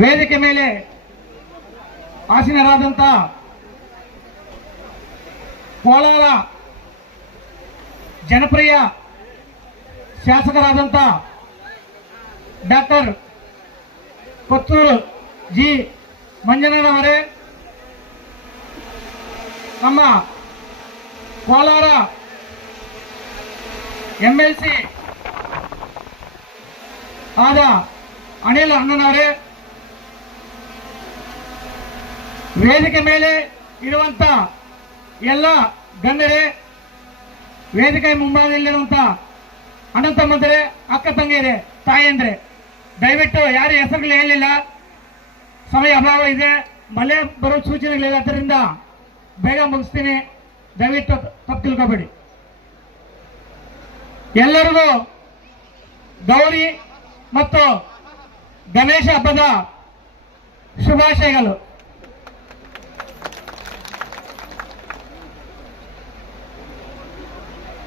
ವೇದಿಕೆ ಮೇಲೆ ಆಸೀನರಾದಂತ ಕೋಲಾರ ಜನಪ್ರಿಯ ಶಾಸಕರಾದಂಥ ಡಾಕ್ಟರ್ ಕೊತ್ತೂರು ಜಿ. ಮಂಜನವರೇ ನಮ್ಮ ಕೋಲಾರ ಎಂ ಎಲ್ ಸಿ ಆದ ಅನಿಲ್ ಅಣ್ಣನವರೇ, ವೇದಿಕೆ ಮೇಲೆ ಇರುವಂತ ಎಲ್ಲ ಗಣ್ಯರೇ, ವೇದಿಕೆ ಮುಂಭಾಗದಲ್ಲಿರುವಂತ ಅಣ್ಣ ತಮ್ಮಂದರೆ ಅಕ್ಕ ತಂಗಿಯರೆ, ತಾಯಂದ್ರೆ, ದಯವಿಟ್ಟು ಯಾರು ಹೆಸರುಗಳು ಹೇಳಿಲ್ಲ. ಸಮಯ ಅಭಾವ ಇದೆ. ಮಳೆ ಬರೋ ಸೂಚನೆಗಳಿದೆ ಅದರಿಂದ ಬೇಗ ಮುಗಿಸ್ತೀನಿ. ದಯವಿಟ್ಟು ತಪ್ಪು ತಿಳ್ಕೊಬೇಡಿ. ಎಲ್ಲರಿಗೂ ಗೌರಿ ಮತ್ತು ಗಣೇಶ ಹಬ್ಬದ ಶುಭಾಶಯಗಳು.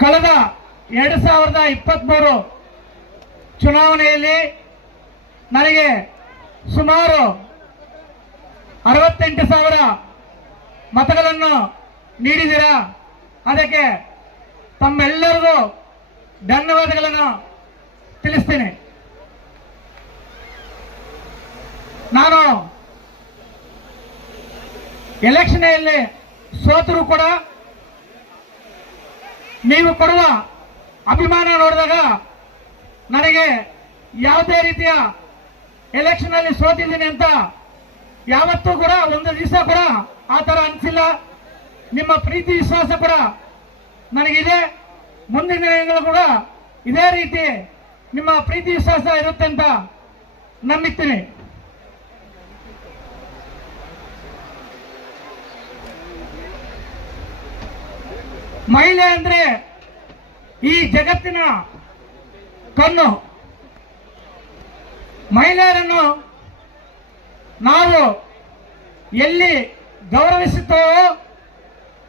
ಕಳೆದ ಎರಡು ಸಾವಿರದ ಇಪ್ಪತ್ತ್ಮೂರು ಚುನಾವಣೆಯಲ್ಲಿ ನನಗೆ ಸುಮಾರು ಅರವತ್ತೆಂಟು ಸಾವಿರ ಮತಗಳನ್ನು ನೀಡಿದ್ದೀರಾ? ಅದಕ್ಕೆ ತಮ್ಮೆಲ್ಲರಿಗೂ ಧನ್ಯವಾದಗಳನ್ನು ತಿಳಿಸ್ತೇನೆ. ನಾನು ಎಲೆಕ್ಷನಲ್ಲಿ ಸೋತರೂ ಕೂಡ ನೀವು ಕೊಡುವ ಅಭಿಮಾನ ನೋಡಿದಾಗ ನನಗೆ ಯಾವುದೇ ರೀತಿಯ ಎಲೆಕ್ಷನ್ ಅಲ್ಲಿ ಸೋತಿದ್ದೀನಿ ಅಂತ ಯಾವತ್ತೂ ಕೂಡ ಒಂದು ದಿವಸ ಕೂಡ ಆ ಥರ ಅನಿಸಿಲ್ಲ. ನಿಮ್ಮ ಪ್ರೀತಿ, ವಿಶ್ವಾಸ ಕೂಡ ನನಗಿದೆ. ಮುಂದಿನ ದಿನಗಳು ಕೂಡ ಇದೇ ರೀತಿ ನಿಮ್ಮ ಪ್ರೀತಿ ವಿಶ್ವಾಸ ಇರುತ್ತೆ ಅಂತ ನಂಬಿರ್ತೀನಿ ಮಹಿಳೆ ಅಂದ್ರೆ ಈ ಜಗತ್ತಿನ ಕಣ್ಣು. ಮಹಿಳೆಯರನ್ನು ನಾವು ಎಲ್ಲಿ ಗೌರವಿಸುತ್ತೋ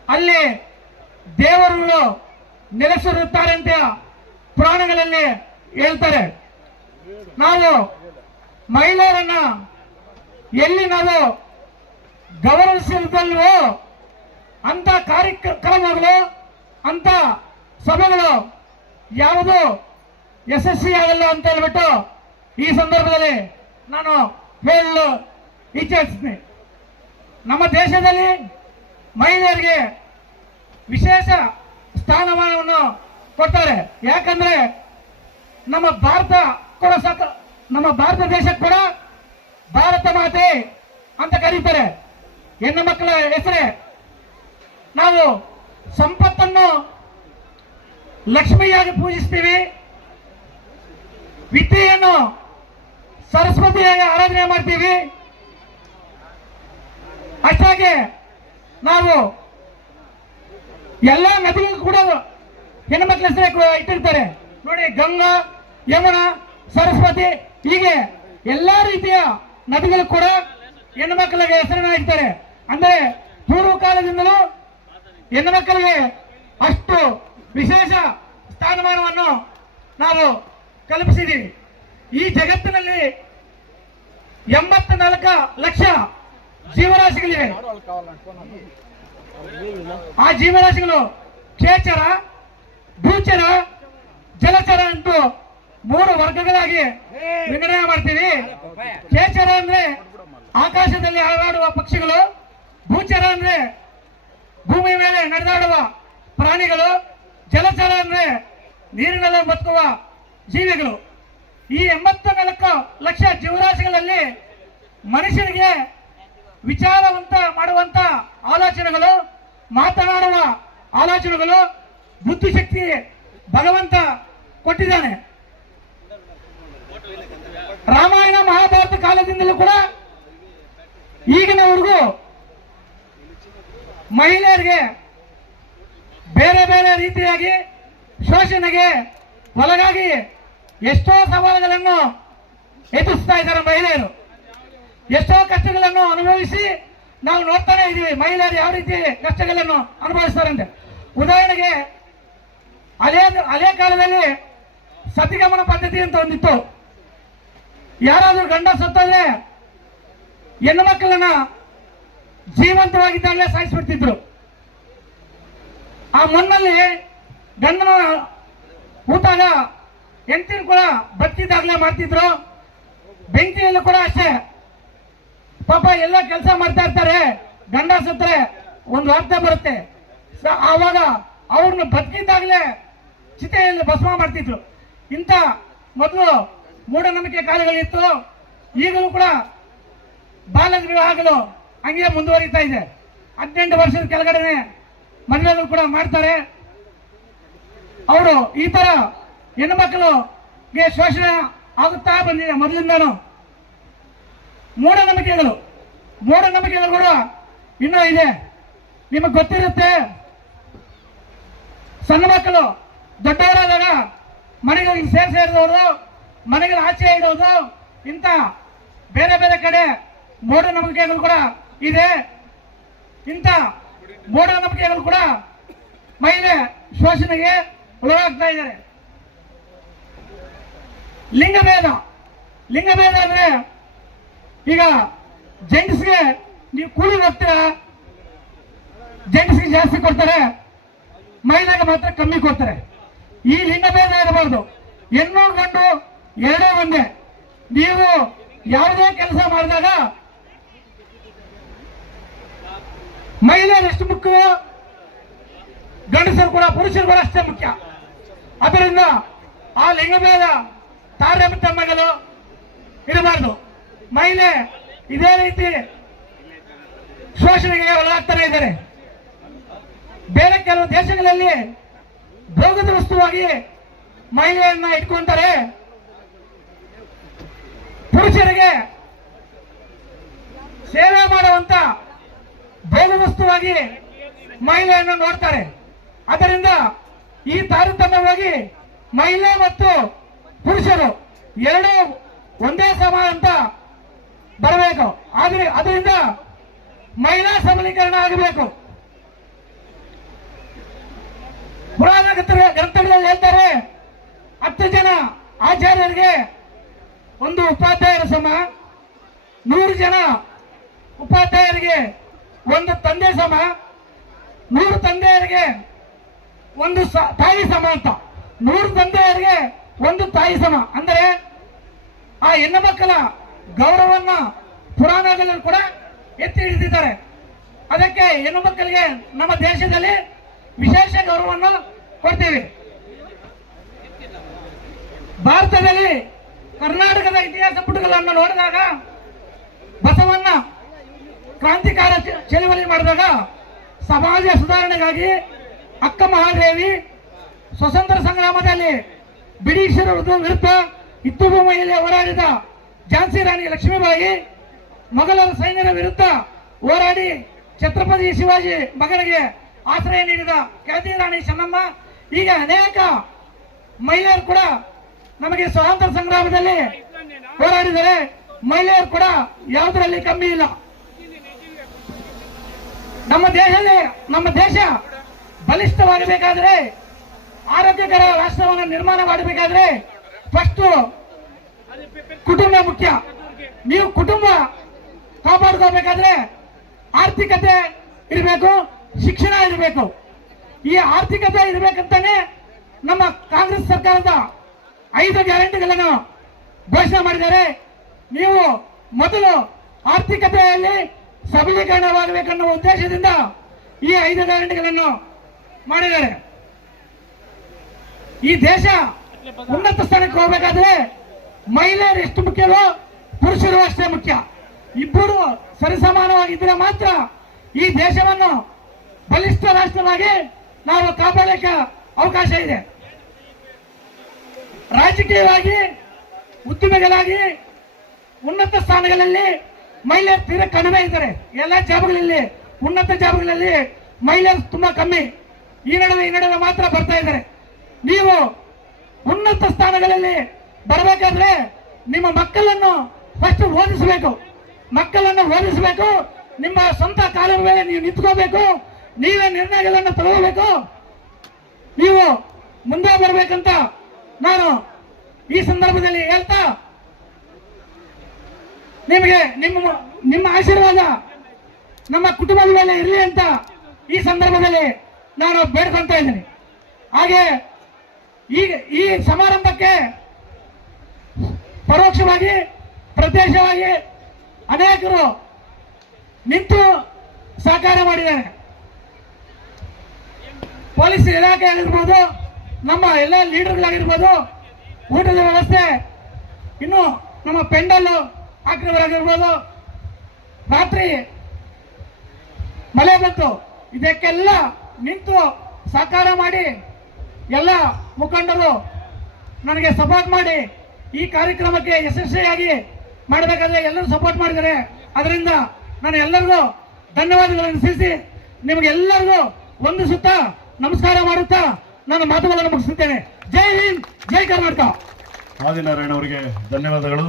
ಅಲ್ಲಿ ದೇವರುಗಳು ನೆಲೆಸಿರುತ್ತಾರೆ ಅಂತ ಪುರಾಣಗಳಲ್ಲಿ ಹೇಳ್ತಾರೆ. ನಾವು ಮಹಿಳೆಯರನ್ನ ಎಲ್ಲಿ ನಾವು ಗೌರವಿಸಿರುತ್ತಲ್ವೋ ಅಂತ ಕಾರ್ಯಕ್ರಮಗಳು, ಅಂತ ಸಭೆಗಳು ಯಾವುದು ಯಶಸ್ವಿಯಾಗಲ್ಲ ಅಂತ ಹೇಳ್ಬಿಟ್ಟು ಈ ಸಂದರ್ಭದಲ್ಲಿ ನಾನು ಹೇಳಲು ಇಚ್ಛಿಸ್ತೀನಿ. ನಮ್ಮ ದೇಶದಲ್ಲಿ ಮಹಿಳೆಯರಿಗೆ ವಿಶೇಷ ಸ್ಥಾನಮಾನವನ್ನು ಕೊಡ್ತಾರೆ. ಯಾಕಂದ್ರೆ ನಮ್ಮ ಭಾರತ ಕೂಡ ಸಾಕ, ನಮ್ಮ ಭಾರತ ದೇಶಕ್ಕೆ ಕೂಡ ಭಾರತ ಮಾತೆ ಅಂತ ಕರೀತಾರೆ. ಹೆಣ್ಣು ಮಕ್ಕಳ ಹೆಸರೇ. ನಾವು ಸಂಪತ್ತನ್ನು ಲಕ್ಷ್ಮಿಯಾಗಿ ಪೂಜಿಸ್ತೀವಿ. ವಿದ್ಯೆಯನ್ನು ಸರಸ್ವತಿಯಾಗಿ ಆರಾಧನೆ ಮಾಡ್ತೀವಿ. ಅಷ್ಟಾಗೆ ನಾವು ಎಲ್ಲ ನದಿಗಳು ಕೂಡ ಹೆಣ್ಮಕ್ಳ ಹೆಸರೇ ಇಟ್ಟಿರ್ತಾರೆ. ನೋಡಿ ಗಂಗಾ, ಯಮುನಾ, ಸರಸ್ವತಿ, ಹೀಗೆ ಎಲ್ಲಾ ರೀತಿಯ ನದಿಗಳು ಕೂಡ ಹೆಣ್ಣು ಮಕ್ಕಳಿಗೆ ಹೆಸರನ್ನ ಇಡ್ತಾರೆ. ಅಂದ್ರೆ ಪೂರ್ವ ಕಾಲದಿಂದಲೂ ಹೆಣ್ಣು ಮಕ್ಕಳಿಗೆ ಅಷ್ಟು ವಿಶೇಷ ಸ್ಥಾನಮಾನವನ್ನು ನಾವು ಕಲ್ಪಿಸಿದ್ದೀವಿ ಈ ಜಗತ್ತಿನಲ್ಲಿ ಎಂಬತ್ನಾಲ್ಕು ಲಕ್ಷ ಜೀವರಾಶಿಗಳಿವೆ. ಆ ಜೀವರಾಶಿಗಳು ಕ್ಷೇಚರ ಭೂಚರ, ಜಲಚರ ಅಂತೂ ಮೂರು ವರ್ಗಗಳಾಗಿ ವಿಂಗಡಣೆ ಮಾಡ್ತೀವಿ. ಕ್ಷೇಚರ ಅಂದ್ರೆ ಆಕಾಶದಲ್ಲಿ ಹಾರಾಡುವ ಪಕ್ಷಿಗಳು, ಭೂಚರ ಅಂದ್ರೆ ಭೂಮಿ ಮೇಲೆ ನಡೆದಾಡುವ ಪ್ರಾಣಿಗಳು, ಜಲಚರ ಅಂದ್ರೆ ನೀರಿನಲ್ಲಿ ಬದುಕುವ ಜೀವಿಗಳು. ಈ ಎಂಬತ್ತು ನಾಲ್ಕು ಲಕ್ಷ ಜೀವರಾಶಿಗಳಲ್ಲಿ ಮನುಷ್ಯನಿಗೆ ವಿಚಾರವಂತ ಮಾಡುವಂತ ಆಲೋಚನೆಗಳು ಮಾತನಾಡುವ ಆಲೋಚನೆಗಳು ಬುದ್ಧಿಶಕ್ತಿ ಭಗವಂತ ಕೊಟ್ಟಿದ್ದಾನೆ. ರಾಮಾಯಣ ಮಹಾಭಾರತ ಕಾಲದಿಂದಲೂ ಕೂಡ ಈಗಿನವರೆಗೂ ಮಹಿಳೆಯರಿಗೆ ಬೇರೆ ಬೇರೆ ರೀತಿಯಾಗಿ ಶೋಷಣೆಗೆ ಒಳಗಾಗಿ ಎಷ್ಟೋ ಸವಾಲುಗಳನ್ನು ಎದುರಿಸ್ತಾ ಇದ್ದಾರೆ ಮಹಿಳೆಯರು. ಎಷ್ಟೋ ಕಷ್ಟಗಳನ್ನು ಅನುಭವಿಸಿ ನಾವು ನೋಡ್ತಾನೆ ಇದೀವಿ. ಮಹಿಳೆಯರು ಯಾವ ರೀತಿ ಕಷ್ಟಗಳನ್ನು ಅನುಭವಿಸ್ತಾರಂತೆ. ಉದಾಹರಣೆಗೆ ಅದೇ ಹಳೆ ಕಾಲದಲ್ಲಿ ಸತಿಗಮನ ಪದ್ಧತಿ ಅಂತ ಒಂದಿತ್ತು. ಯಾರಾದ್ರೂ ಗಂಡ ಸತ್ತೋದ್ರೆ ಹೆಣ್ಣು ಮಕ್ಕಳನ್ನ ಜೀವಂತವಾಗಿದ್ದಾಗಲೇ ಸಾಯಿಸ್ಬಿಡ್ತಿದ್ರು. ಆ ಮಣ್ಣಲ್ಲಿ ಗಂಡನ ಊತಾಗ ಹೆಂಡತಿನ ಕೂಡ ಬತ್ತಿದ್ದಾಗಲೇ ಮಾಡ್ತಿದ್ರು. ಬೆಂಕಿಯಲ್ಲೂ ಕೂಡ ಅಷ್ಟೇ. ಪಾಪ ಎಲ್ಲ ಕೆಲಸ ಮಾಡ್ತಾ ಇರ್ತಾರೆ, ಗಂಡ ಸತ್ರೆ ಒಂದು ಅರ್ಥ ಬರುತ್ತೆ. ಆವಾಗ ಅವ್ರನ್ನ ಬದುಕಿದ್ದಾಗಲೇ ಚಿತೆಯಲ್ಲಿ ಭಸ್ಮ ಮಾಡ್ತಿದ್ರು. ಇಂಥ ಮೊದಲು ಮೂಢನಂಬಿಕೆ ಕಾಲಗಳಿತ್ತು. ಈಗಲೂ ಕೂಡ ಬಾಲ್ಯ ವಿವಾಹಗಳು ಹಂಗೆ ಮುಂದುವರಿತಾ ಇದೆ. ಹದಿನೆಂಟು ವರ್ಷದ ಕೆಳಗಡೆನೆ ಮದುವೆಗಳು ಕೂಡ ಮಾಡ್ತಾರೆ. ಅವರು ಈ ಥರ ಹೆಣ್ಣು ಮಕ್ಕಳಿಗೆ ಶೋಷಣೆ ಆಗುತ್ತಾ ಬಂದಿದೆ ಮೊದಲಿಂದಾನು. ಮೂಢನಂಬಿಕೆಗಳು ಮೂಢನಂಬಿಕೆಗಳು ಕೂಡ ಇನ್ನೂ ಇದೆ. ನಿಮಗೆ ಗೊತ್ತಿರುತ್ತೆ, ಸಣ್ಣ ಮಕ್ಕಳು ದೊಡ್ಡವರಾದಾಗ ಮನೆಗಳಿಗೆ ಸೇರ್ ಸೇರಿದವರು ಮನೆಗಳ ಆಚೆ ಇಡೋದು ಇಂಥ ಬೇರೆ ಬೇರೆ ಕಡೆ ಮೂಢನಂಬಿಕೆಗಳು ಕೂಡ ಇದೆ. ಇಂಥ ಮೂಢನಂಬಿಕೆಗಳು ಕೂಡ ಮಹಿಳೆ ಶೋಷಣೆಗೆ ಒಳಗಾಗ್ತಾ ಇದ್ದಾರೆ. ಲಿಂಗಭೇದ. ಲಿಂಗಭೇದ ಅಂದ್ರೆ ಈಗ ಜೆಂಟ್ಸ್ಗೆ ನೀವು ಕೂಲಿ ಹೋಗ್ತೀರಾ ಜೆಂಟ್ಸ್ಗೆ ಜಾಸ್ತಿ ಕೊಡ್ತಾರೆ ಮಹಿಳೆಗೆ ಮಾತ್ರ ಕಮ್ಮಿ ಕೊಡ್ತಾರೆ. ಈ ಲಿಂಗಭೇದ ಇರಬಾರ್ದು. ಹೆಣ್ಣು, ಗಂಡು, ಎರಡೇ ಒಂದೇ. ನೀವು ಯಾವುದೇ ಕೆಲಸ ಮಾಡಿದಾಗ ಮಹಿಳೆಯರು ಎಷ್ಟು ಮುಖ್ಯವೋ, ಗಂಡಸರು ಕೂಡ ಪುರುಷರು ಕೂಡ ಅಷ್ಟೇ ಮುಖ್ಯ. ಅದರಿಂದ ಆ ಲಿಂಗಭೇದ ತಾರತಮ್ಯಗಳು ಇರಬಾರ್ದು. ಮಹಿಳೆ ಇದೇ ರೀತಿ ಶೋಷಣೆಗೆ ಒಳಗಾಗ್ತಾನೆ ಇದ್ದಾರೆ. ಬೇರೆ ಕೆಲವು ದೇಶಗಳಲ್ಲಿ ಭೋಗದ ವಸ್ತುವಾಗಿ ಮಹಿಳೆಯನ್ನ ಇಟ್ಕೊಂತಾರೆ. ಪುರುಷರಿಗೆ ಸೇವೆ ಮಾಡುವಂತ ಭೋಗ ವಸ್ತುವಾಗಿ ಮಹಿಳೆಯನ್ನು ನೋಡ್ತಾರೆ. ಅದರಿಂದ ಈ ತಾರತಮ್ಯವಾಗಿ ಮಹಿಳೆ ಮತ್ತು ಪುರುಷರು ಎರಡೂ ಒಂದೇ ಸಮ ಅಂತ ಬರಬೇಕು. ಆದ್ರೆ ಅದರಿಂದ ಮಹಿಳಾ ಸಬಲೀಕರಣ ಆಗಬೇಕು. ಪುರಾಣ ಗ್ರಂಥ- ಗ್ರಂಥಗಳಲ್ಲಿ ಹೇಳ್ತಾರೆ, ಹತ್ತು ಜನ ಆಚಾರ್ಯರಿಗೆ ಒಂದು ಉಪಾಧ್ಯಾಯರ ಸಮ, ನೂರು ಜನ ಉಪಾಧ್ಯಾಯರಿಗೆ ಒಂದು ತಂದೆ ಸಮ, ನೂರು ತಂದೆಯರಿಗೆ ಒಂದು ತಾಯಿ ಸಮ ಅಂತ. ನೂರು ತಂದೆಯರಿಗೆ ಒಂದು ತಾಯಿ ಸಮ. ಅಂದರೆ ಆ ಹೆಣ್ಣು ಮಕ್ಕಳ ಗೌರವನ್ನ ಪುರಾಣಗಳಲ್ಲಿ ಕೂಡ ಎತ್ತಿ ಹಿಡಿದಿದ್ದಾರೆ. ಅದಕ್ಕೆ ಹೆಣ್ಣು ಮಕ್ಕಳಿಗೆ ನಮ್ಮ ದೇಶದಲ್ಲಿ ವಿಶೇಷ ಗೌರವವನ್ನು ಕೊಡ್ತೀವಿ. ಭಾರತದಲ್ಲಿ ಕರ್ನಾಟಕದ ಇತಿಹಾಸ ಪುಟಗಳನ್ನು ನೋಡಿದಾಗ, ಬಸವಣ್ಣ ಕ್ರಾಂತಿಕಾರ ಚಳವಳಿ ಮಾಡಿದಾಗ ಸಮಾಜ ಸುಧಾರಣೆಗಾಗಿ ಅಕ್ಕ ಮಹಾದೇವಿ ಸ್ವತಂತ್ರ ಸಂಗ್ರಾಮದಲ್ಲಿ ಬ್ರಿಟಿಷರ ವಿರುದ್ಧ ಯುದ್ಧಭೂಮಿಯಲ್ಲಿ ಹೋರಾಡಿದ ಝಾನ್ಸಿ ರಾಣಿ ಲಕ್ಷ್ಮೀಬಾಯಿ, ಮೊಘಲರ ಸೈನ್ಯರ ವಿರುದ್ಧ ಹೋರಾಡಿ ಛತ್ರಪತಿ ಶಿವಾಜಿ ಮಗನಿಗೆ ಆಶ್ರಯ ನೀಡಿದ ಖ್ಯಾತಿ ರಾಣಿ ಚೆನ್ನಮ್ಮ. ಈಗ ಅನೇಕ ಮಹಿಳೆಯರು ಕೂಡ ನಮಗೆ ಸ್ವಾತಂತ್ರ್ಯ ಸಂಗ್ರಾಮದಲ್ಲಿ ಹೋರಾಡಿದರೆ ಮಹಿಳೆಯರು ಕೂಡ ಯಾವುದರಲ್ಲಿ ಕಮ್ಮಿ ಇಲ್ಲ. ನಮ್ಮ ದೇಶದಲ್ಲಿ, ನಮ್ಮ ದೇಶ ಬಲಿಷ್ಠವಾಗಬೇಕಾದ್ರೆ ಆರೋಗ್ಯಕರ ರಾಷ್ಟ್ರವನ್ನು ನಿರ್ಮಾಣ ಮಾಡಬೇಕಾದ್ರೆ ಫಸ್ಟ್ ಕುಟುಂಬ ಮುಖ್ಯ. ನೀವು ಕುಟುಂಬ ಕಾಪಾಡ್ಕೋಬೇಕಾದ್ರೆ ಆರ್ಥಿಕತೆ ಇರಬೇಕು, ಶಿಕ್ಷಣ ಇರಬೇಕು. ಈ ಆರ್ಥಿಕತೆ ಇರಬೇಕಂತಾನೆ ನಮ್ಮ ಕಾಂಗ್ರೆಸ್ ಸರ್ಕಾರದ ಐದು ಗ್ಯಾರಂಟಿಗಳನ್ನು ಘೋಷಣೆ ಮಾಡಿದ್ದಾರೆ. ನೀವು ಮೊದಲು ಆರ್ಥಿಕತೆಯಲ್ಲಿ ಸಬಲೀಕರಣವಾಗಬೇಕನ್ನುವ ಉದ್ದೇಶದಿಂದ ಈ ಐದು ಗ್ಯಾರಂಟಿಗಳನ್ನು ಮಾಡಿದ್ದಾರೆ. ಈ ದೇಶ ಉನ್ನತ ಸ್ಥಾನಕ್ಕೆ ಹೋಗಬೇಕಾದ್ರೆ ಮಹಿಳೆಯರು ಎಷ್ಟು ಮುಖ್ಯವೋ ಪುರುಷರು ಅಷ್ಟೇ ಮುಖ್ಯ. ಇಬ್ಬರು ಸರಿಸಮಾನವಾಗಿದ್ದರೆ ಮಾತ್ರ ಈ ದೇಶವನ್ನು ಬಲಿಷ್ಠ ರಾಷ್ಟ್ರವಾಗಿ ನಾವು ಕಾಪಾಡಲಿಕ್ಕೆ ಅವಕಾಶ ಇದೆ. ರಾಜಕೀಯವಾಗಿ ಉದ್ಯಮಿಗಳಾಗಿ ಉನ್ನತ ಸ್ಥಾನಗಳಲ್ಲಿ ಮಹಿಳೆಯರು ತೀರಾ ಕಡಿಮೆ ಇದ್ದಾರೆ. ಎಲ್ಲ ಜಾಬ್ಗಳಲ್ಲಿ, ಉನ್ನತ ಜಾಬ್ಗಳಲ್ಲಿ ಮಹಿಳೆಯರು ತುಂಬಾ ಕಮ್ಮಿ. ಈ ನಡುವೆ ಈ ನಡುವೆ ಮಾತ್ರ ಬರ್ತಾ ಇದ್ದಾರೆ. ನೀವು ಉನ್ನತ ಸ್ಥಾನಗಳಲ್ಲಿ ಬರಬೇಕಾದ್ರೆ ನಿಮ್ಮ ಮಕ್ಕಳನ್ನು ಫಸ್ಟ್ ಓದಿಸಬೇಕು. ಮಕ್ಕಳನ್ನು ಓದಿಸಬೇಕು. ನಿಮ್ಮ ಸ್ವಂತ ಕಾಲದ ಮೇಲೆ ನೀವು ನಿಂತ್ಕೋಬೇಕು. ನೀವೇ ನಿರ್ಣಯಗಳನ್ನು ತಗೋಬೇಕು. ನೀವು ಮುಂದೆ ಬರಬೇಕಂತ ನಾನು ಈ ಸಂದರ್ಭದಲ್ಲಿ ಹೇಳ್ತಾ ನಿಮಗೆ ನಿಮ್ಮ ನಿಮ್ಮ ಆಶೀರ್ವಾದ ನಮ್ಮ ಕುಟುಂಬದ ಮೇಲೆ ಇರಲಿ ಅಂತ ಈ ಸಂದರ್ಭದಲ್ಲಿ ನಾನು ಬೇಡ್ಕೊಂತ ಇದ್ದೀನಿ. ಹಾಗೆ ಈಗ ಈ ಸಮಾರಂಭಕ್ಕೆ ಪರೋಕ್ಷವಾಗಿ, ಪ್ರತ್ಯಕ್ಷವಾಗಿ ಅನೇಕರು ನಿಂತು ಸಹಕಾರ ಮಾಡಿದ್ದಾರೆ. ಪೊಲೀಸ್ ಇಲಾಖೆ ಆಗಿರ್ಬೋದು, ನಮ್ಮ ಎಲ್ಲ ಲೀಡರ್ಗಳಾಗಿರ್ಬೋದು ಊಟದ ವ್ಯವಸ್ಥೆ, ಇನ್ನು ನಮ್ಮ ಪೆಂಡಲ್ ಹಾಕಿದವರಾಗಿರ್ಬೋದು, ರಾತ್ರಿ ಮಳೆ ಬಂತು, ಇದಕ್ಕೆಲ್ಲ ನಿಂತು ಸಹಕಾರ ಮಾಡಿ ಎಲ್ಲ ಮುಖಂಡರು ನನಗೆ ಸಪೋರ್ಟ್ ಮಾಡಿ. ಈ ಕಾರ್ಯಕ್ರಮಕ್ಕೆ ಯಶಸ್ವಿಯಾಗಿ ಮಾಡಬೇಕಾದ್ರೆ ಎಲ್ಲರೂ ಸಪೋರ್ಟ್ ಮಾಡಿದ್ದಾರೆ. ಅದರಿಂದ ನಾನು ಎಲ್ಲರಿಗೂ ಧನ್ಯವಾದಗಳನ್ನು ತಿಳಿಸಿ ನಿಮಗೆಲ್ಲರಿಗೂ ಒಂದು ಸುತ್ತ ನಮಸ್ಕಾರ ಮಾಡುತ್ತಾ ನಾನು ಮಾತುಗಳನ್ನು ಮುಗಿಸುತ್ತೇನೆ. ಜೈ ಹಿಂದ್, ಜೈ ಕರ್ನಾಟಕ. ಆದಿನಾರಾಯಣ ಅವರಿಗೆ ಧನ್ಯವಾದಗಳು.